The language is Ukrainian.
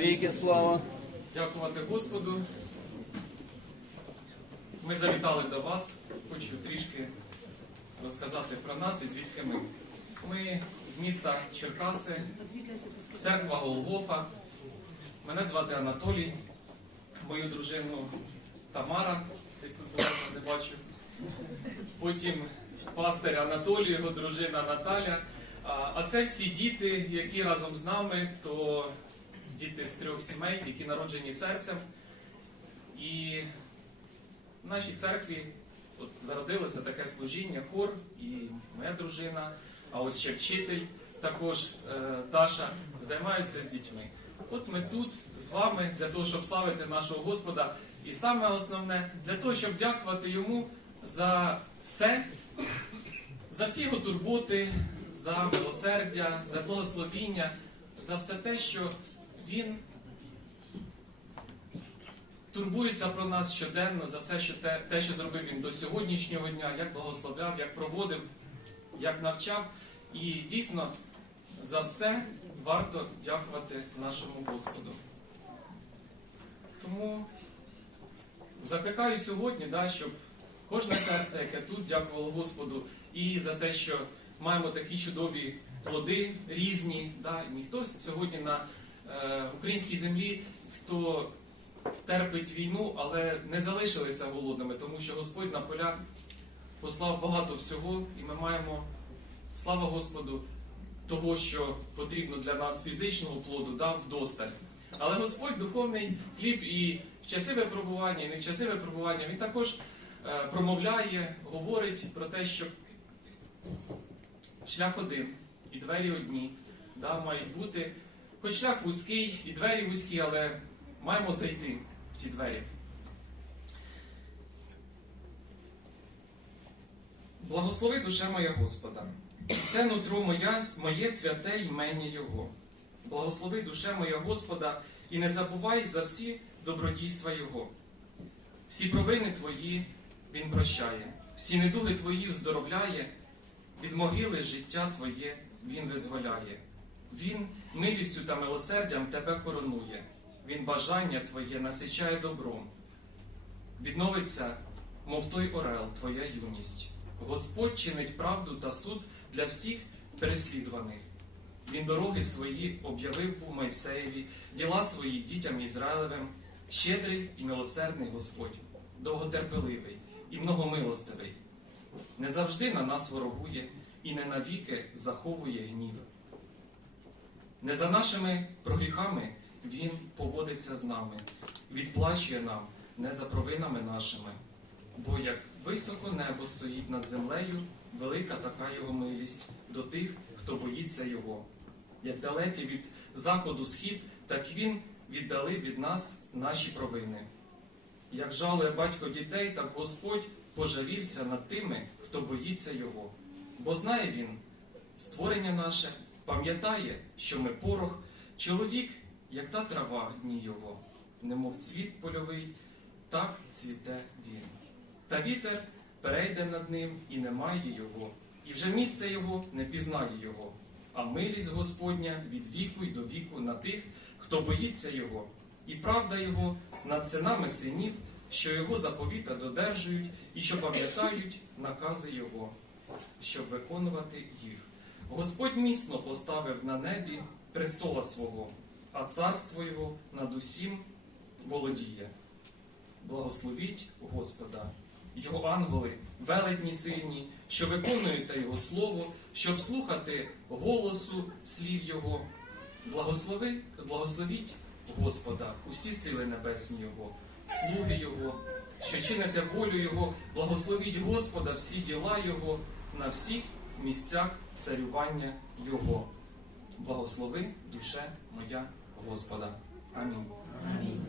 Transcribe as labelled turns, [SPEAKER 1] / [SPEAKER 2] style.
[SPEAKER 1] Навіки слава.
[SPEAKER 2] Дякувати Господу. Ми завітали до вас. Хочу трішки розказати про нас і звідки ми. Ми з міста Черкаси, церква Голгофа. Мене звати Анатолій, мою дружину Тамара, десь тут була, не бачу. Потім пастир Анатолій, його дружина Наталя. А це всі діти, які разом з нами, то діти з трьох сімей, які народжені серцем. І в нашій церкві от зародилося таке служіння, хор і моя дружина, а ось ще вчитель, також е, Даша, займаються з дітьми. От ми тут з вами для того, щоб славити нашого Господа. І саме основне, для того, щоб дякувати йому за все, за всі його турботи, за милосердя, за благословіння, за все те, що він турбується про нас щоденно, за все, що те, те, що зробив він до сьогоднішнього дня, як благословляв, як проводив, як навчав. І дійсно за все варто дякувати нашому Господу. Тому закликаю сьогодні, да, щоб кожне серце, яке тут, дякувало Господу і за те, що маємо такі чудові плоди різні. Да. Ніхто сьогодні на українській землі, хто терпить війну, але не залишилися голодними, тому що Господь на полях послав багато всього, і ми маємо, слава Господу, того, що потрібно для нас фізичного плоду, дав вдосталь. Але Господь духовний хліб і в часи випробування, і не в часи випробування, Він також е, промовляє, говорить про те, що шлях один і двері одні, да, мають бути. Хоч шлях вузький і двері вузькі, але маємо зайти в ті двері. Благослови душа моя Господа, все нутро моя, моє святе ймення Його. Благослови душа моя Господа, і не забувай за всі добродійства Його. Всі провини Твої Він прощає, всі недуги Твої вздоровляє, від могили життя Твоє Він визволяє. Він милістю та милосердям тебе коронує, Він бажання Твоє насичає добром. Відновиться, мов той орел, Твоя юність. Господь чинить правду та суд для всіх переслідуваних. Він дороги свої об'явив був Мойсеєві, діла свої дітям Ізраїлевим, щедрий і милосердний Господь, довготерпеливий і многомилостивий. Не завжди на нас ворогує і не навіки заховує гнів. Не за нашими прогріхами Він поводиться з нами, відплачує нам не за провинами нашими. Бо як високо небо стоїть над землею, велика така його милість до тих, хто боїться його. Як далекий від заходу схід, так він віддалив від нас наші провини. Як жалує батько дітей, так Господь пожалівся над тими, хто боїться його. Бо знає він, створення наше пам'ятає, що ми порох, чоловік, як та трава дні його, немов цвіт польовий, так цвіте він. Та вітер перейде над ним і немає його, і вже місце його не пізнає його. А милість Господня від віку й до віку на тих, хто боїться його, і правда його над синами синів, що його заповіта додержують і що пам'ятають накази його, щоб виконувати їх. Господь міцно поставив на небі престола свого, а царство його над усім володіє. Благословіть Господа, його ангели, велетні сильні, що виконують Його слово, щоб слухати голосу слів Його. Благослови, благословіть Господа, усі сили небесні Його, слуги Його, що чините волю Його, благословіть Господа всі діла Його на всіх місцях царювання Його. Благослови душе моя Господа. Амінь.
[SPEAKER 3] Амінь.